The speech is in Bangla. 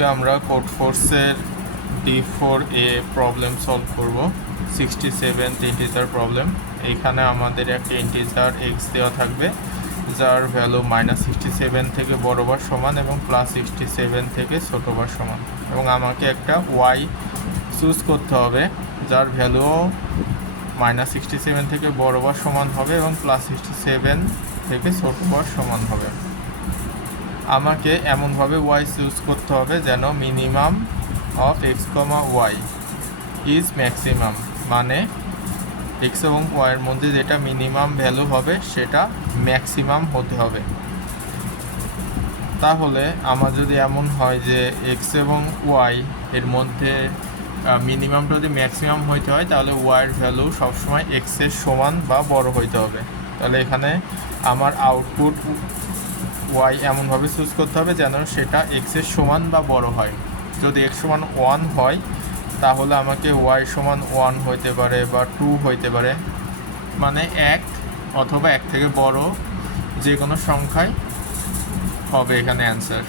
আজকে আমরা কোড ফোর্সের D4A প্রবলেম সলভ করব 67th ইন্টিজার প্রবলেম। এইখানে আমাদের একটা ইন্টিজার এক্স দেওয়া থাকবে যার ভ্যালু -67 থেকে বড় বার সমান এবং +67 থেকে ছোট বার সমান, এবং আমাকে একটা ওয়াই চুজ করতে হবে যার ভ্যালুও -67 থেকে বড় বার সমান হবে এবং +67 থেকে ছোট বার সমান হবে। আমাকে এমনভাবে ওয়াই চুজ করতে হবে যেন minimum of X comma Y is maximum, মানে এক্স এবং ওয়াইয়ের মধ্যে যেটা মিনিমাম ভ্যালু হবে সেটা ম্যাক্সিমাম হতে হবে। তাহলে আমার যদি এমন হয় যে এক্স এবং ওয়াই এর মধ্যে মিনিমামটা যদি ম্যাক্সিমাম হইতে হয় তাহলে ওয়াইয়ের ভ্যালু সবসময় এক্সের সমান বা বড় হইতে হবে। তাহলে এখানে আমার আউটপুট ওয়াই এমনভাবে চুজ করতে হবে যেন সেটা এক্সের সমান বা বড় হয়। যদি এক্স সমান 1 হয় তাহলে আমাকে ওয়াই সমান 1 হইতে পারে বা 2 হইতে পারে, মানে 1 অথবা 1 থেকে বড় যে কোনো সংখ্যায় হবে এখানে অ্যান্সার।